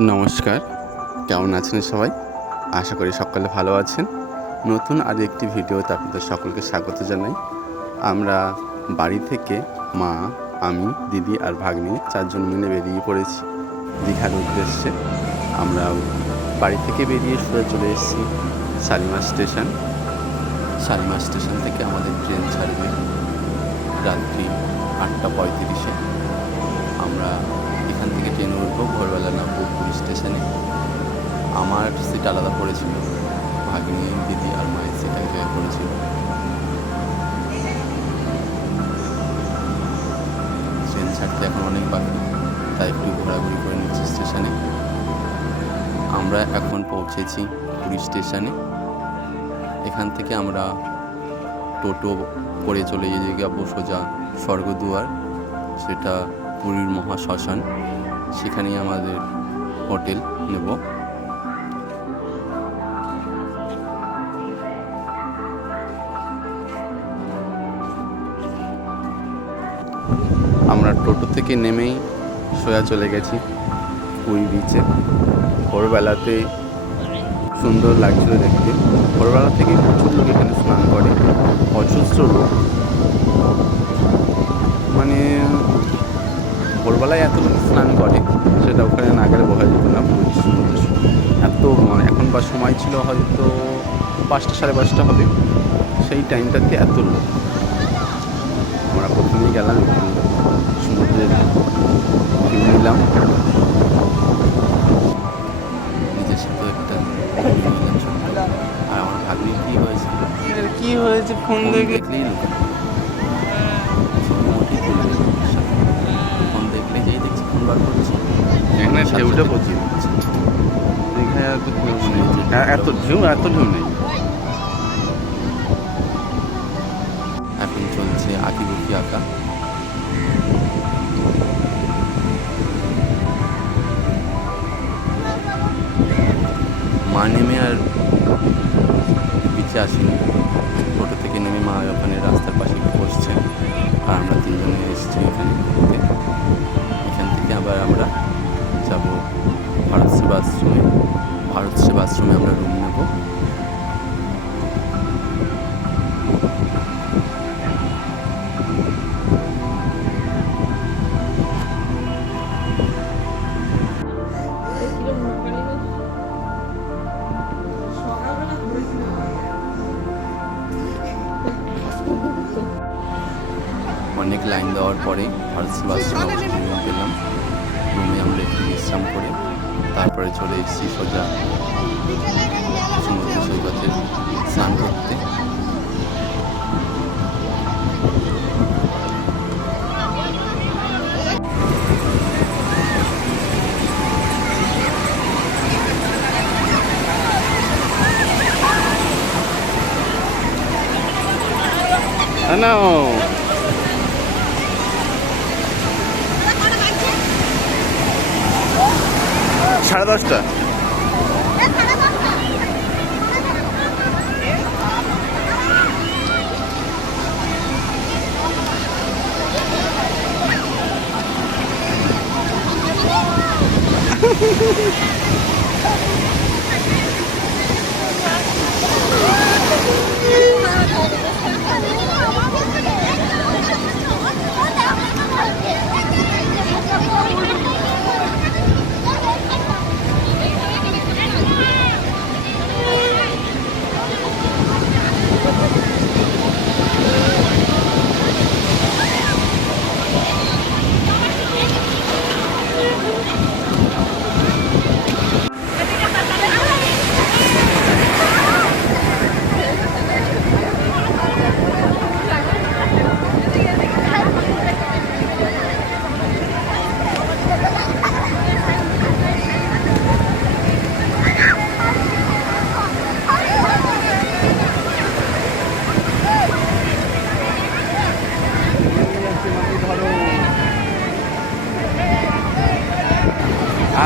নমস্কার, কেমন আছেন সবাই? আশা করি সকলে ভালো আছেন। নতুন আর একটি ভিডিওতে আপনাদের সকলকে স্বাগত জানাই। আমরা বাড়ি থেকে মা, আমি, দিদি আর ভাগ্নি 4 জন মিলে বেরিয়ে পড়েছি দীঘার উদ্দেশ্যে। আমরা বাড়ি থেকে বেরিয়ে সোজা চলে এসেছি শালিমার স্টেশন। শালিমার স্টেশন থেকে আমাদের ট্রেন ছাড়বে রাত্রি 8:35-এ। আমরা এখান থেকে ট্রেনে উঠবো ভোরবেলা নবপুর স্টেশনে। আমার সিট আলাদা পড়েছিল, ভাগ্নি, দিদি আর মায়ের সিট এক জায়গায় পড়েছিল। ট্রেন ছাড়তে এখন অনেক বাকি, তাই একটু ঘোরাঘুরি করে নিচ্ছি স্টেশনে। আমরা এখন পৌঁছেছি পুরী স্টেশনে। এখান থেকে আমরা টোটো করে চলে যাবো সোজা স্বর্গদুয়ার, সেটা পুরীর মহাশ্মশান। সেখানেই আমাদের হোটেল নেব। আমরা টোটো থেকে নেমেই সোজা চলে গেছি পুরী বিচে। ভোরবেলাতে সুন্দর লাগছিল দেখতে। ভোরবেলা থেকে প্রচুর লোক এখানে স্নান করে, অজস্র লোক। মানে ভোরবেলায় এত লোক স্নান করে সেটা ওখানে না গেলে বোঝা যেত না। পুরীর সমুদ্রে এত এখন বা সময় ছিল হয়তো 5টা, 5:30 হবে। সেই টাইমটাতে এত লোক। আমরা প্রথমেই গেলাম একটু সমুদ্রে ভিউ নিলাম, নিজের সাথে একটা নিলাম। আর আমার ভাগ্নি কি হয়েছে ফোন দেখলেই লোক মোটেই তুলবে ফোন দেখলে যেই দেখছি ফোন বার করছি। এখানে ঢেউটা প্রচুর, এখানে এত ঢেউ নেই। এখন চলছে আঁকিবুকি আঁকা। মা নেমে আর বিচে আসেনি। টোটো থেকে নেমে মা ওখানে রাস্তার পাশে বসছে, আর আমরা 3 জনে এসেছি এখানে ঘুরতে। এখান থেকে আবার আমরা যাব ভারত সেবাশ্রমে। ভারত সেবাশ্রমে আমরা রুম নেব। অনেক লাইন দেওয়ার পরে ভারত সেবাশ্রমে রুম পেলাম। রুমে আমরা একটু বিশ্রাম করে তারপরে চলে এসেছি সোজা সমুদ্র সৈকতে স্নান করতে। না 10:30।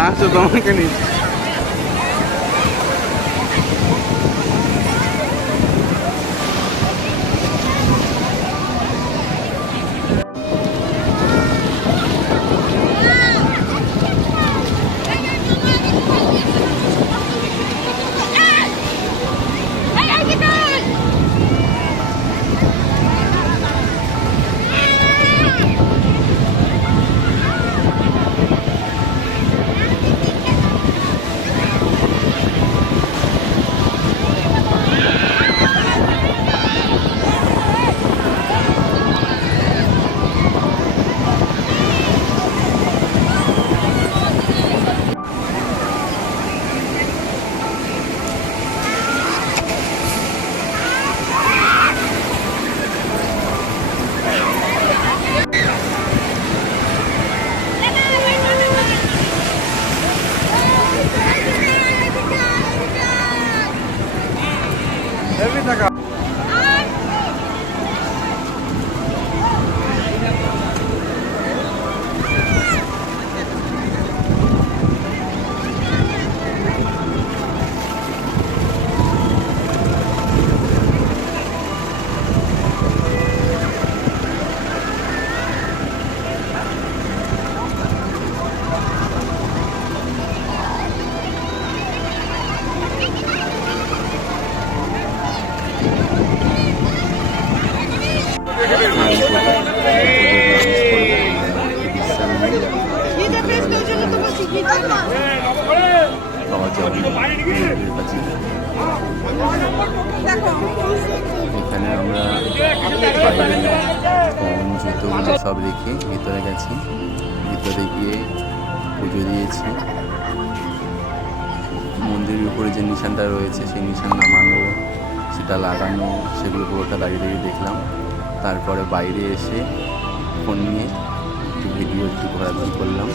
আসো তোমাকে নিয়ে। টাকা। এখানে আমরা ফোন জুতোগুলো সব রেখে ভিতরে গেছি, ভিতরে গিয়ে পুজো দিয়েছি। মন্দিরের উপরে যে নিশানটা রয়েছে সেই নিশান নামানো, সেটা লাগানো, সেগুলো পুরোটা দাঁড়িয়ে দাঁড়িয়ে দেখলাম। তারপরে বাইরে এসে ফোন নিয়ে একটু ভিডিও একটু ঘোরাঘুরি করলাম।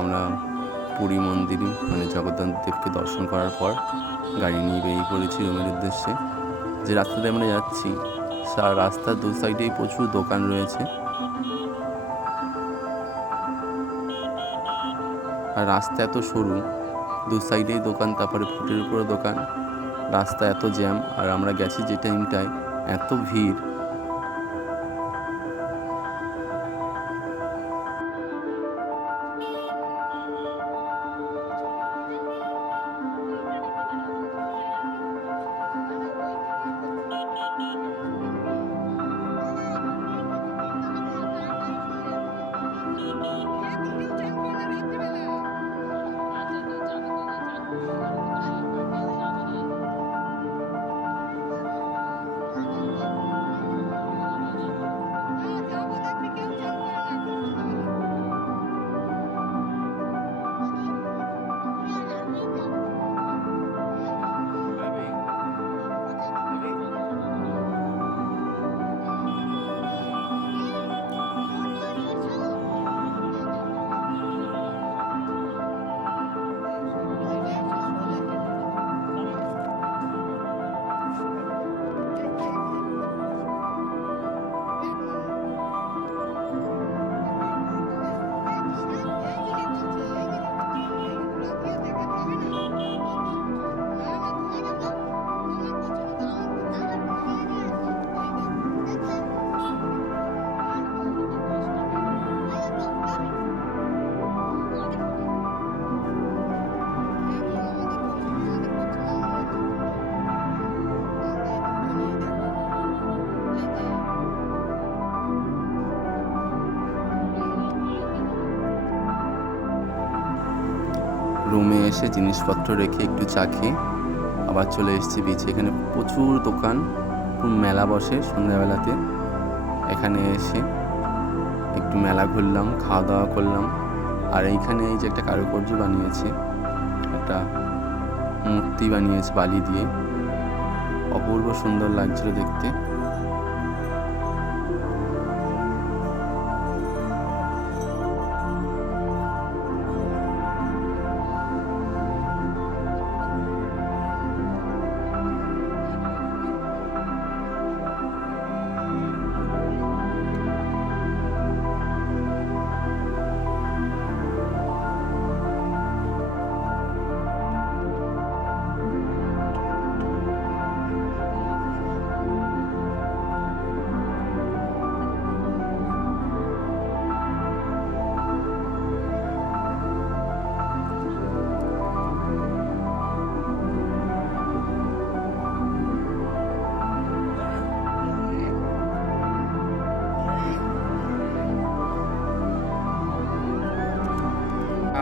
আমরা পুরী মন্দির মানে জগন্নাথ দেবকে দর্শন করার পর গাড়ি নিয়ে বেরিয়ে পড়েছি রুমের উদ্দেশ্যে। যে রাস্তাতে আমরা যাচ্ছি রাস্তার দু সাইডেই প্রচুর দোকান রয়েছে, আর রাস্তা এত সরু, দু সাইডেই দোকান, তারপরে ফুটের উপরে দোকান, রাস্তা এত জ্যাম। আর আমরা গেছি যে টাইমটায় এত ভিড়, রুমে এসে জিনিসপত্র রেখে একটু চা খেয়ে আবার চলে এসেছি বিচে। এখানে প্রচুর দোকান, মেলা বসে সন্ধ্যাবেলাতে। এখানে এসে একটু মেলা ঘুরলাম, খাওয়া দাওয়া করলাম। আর এইখানে এই যে একটা কারুকার্য বানিয়েছে, একটা মূর্তি বানিয়েছে বালি দিয়ে, অপূর্ব সুন্দর লাগছিল দেখতে।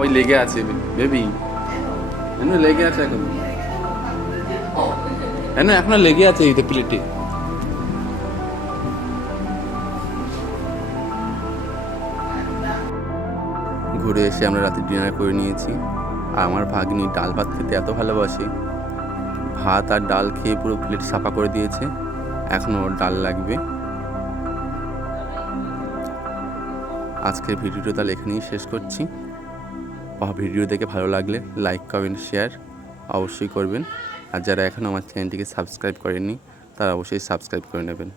ওই লেগে আছে বেবি, লেগে আছে এখন, না এখনো লেগে আছে এই প্লেটে। ঘুরে এসে আমরা রাতে ডিনার করে নিয়েছি। আর আমার ভাগ্নি ডাল ভাত খেতে এত ভালোবাসে, ভাত আর ডাল খেয়ে পুরো প্লেট সাফা করে দিয়েছে, এখনও ডাল লাগবে। আজকের ভিডিওটা তাহলে এখানেই শেষ করছি। ভিডিও দেখে ভালো লাগলে লাইক কমেন্ট শেয়ার অবশ্যই করবেন। আর যারা এখনও আমার চ্যানেলটিকে সাবস্ক্রাইব করেননি তারা অবশ্যই সাবস্ক্রাইব করে নেবেন।